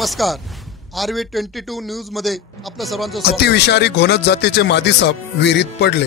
नमस्कार, RV22 news मध्ये आपल्या सर्वांचं स्वागत। अतिविषारी घोणस जातीचे मादी साप विहिरीत पडले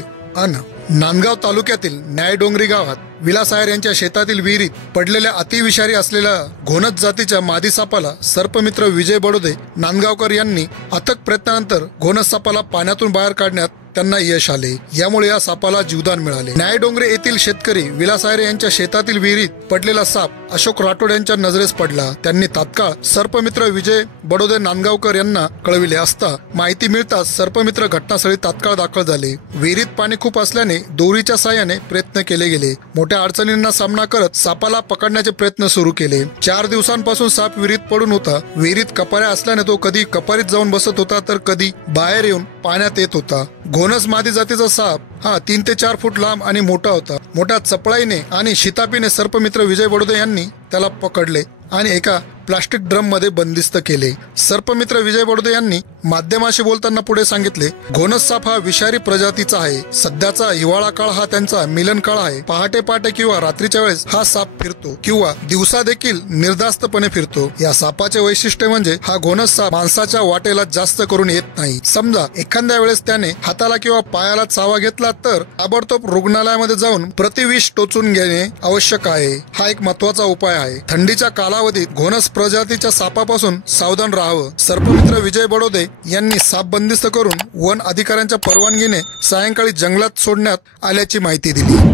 नांदगाव तालुक्यातील न्यायडोंगरी गावात विलास आयर यांच्या शेतातील विहिरीत पडलेल्या अतिविषारी असलेल्या घोणस जातीच्या मादी सापाला सर्पमित्र विजय बडोदे नांदगावकर यांनी अथक प्रयत्नानंतर घोणस सापाला पाण्यातून बाहेर काढण्यात त्यांना यश आले। यामुळे या सापाला जीवदान मिळाले। न्यायडोंगरे येथील शेतकरी विलास आयर यांच्या शेतातील विहिरीत पडलेला साप अशोक राठोड यांच्या नजरेस पडला। त्यांनी तात्काळ सर्पमित्र विजय बडोदे नांदगावकर यांना कळविले असता माहिती मिळताच सर्पमित्र घटनास्थळी तात्काळ दाखल झाले। विहिरीत पाणी खूप असल्याने दोरीच्या साहाय्याने प्रयत्न केले गेले। मोठ्या अडचणींना सामना करत सापाला पकडण्याचे प्रयत्न सुरू केले। 4 दिवसांपासून साप विहिरीत पडून होता। विहिरीत कपाऱ्या असल्याने तो कधी कपारीत जाऊन बसत होता तर कधी बाहेर येऊन पाण्यात येत होता। घोणस मादी जातीचा साप हा 3 ते 4 फूट लांब आणि मोठा होता। मोठ्या चपळाईने आणि शितापीने सर्पमित्र विजय बडोदे यांनी त्याला पकडले आणि एका प्लास्टिक ड्रम मध्ये बंदिस्त केले। सर्पमित्र विजय बडोदे यांनी माध्यमाशी बोलताना पुढे सांगितले, घोणस साप हा विषारी प्रजातीचा आहे। सध्याचा हिवाळा काळ हा त्यांचा मिलन काळ आहे। पहाटे पहाटे किंवा रात्रीच्या वेळेस हा साप फिरतो किंवा दिवसा देखील निर्धास्तपणे फिरतो। या सापाचे वैशिष्ट्य म्हणजे हा घोणस साप माणसाच्या वाटेला जास्त करून येत नाही। समजा एखाद्या वेळेस त्याने हाताला किंवा पायाला चावा घेतला तर ताबडतोब रुग्णालयामध्ये जाऊन प्रतिविष टोचून घेणे आवश्यक आहे। हा एक महत्त्वाचा उपाय आहे। थंडीच्या कालावधीत घोणस प्रजातीच्या सापापासून सावधान राहावं। सर्पमित्र विजय बडोदे यांनी साप बंदिस्त करून वन अधिकाऱ्यांच्या परवानगीने सायंकाळी जंगलात सोडण्यात आल्याची माहिती दिली।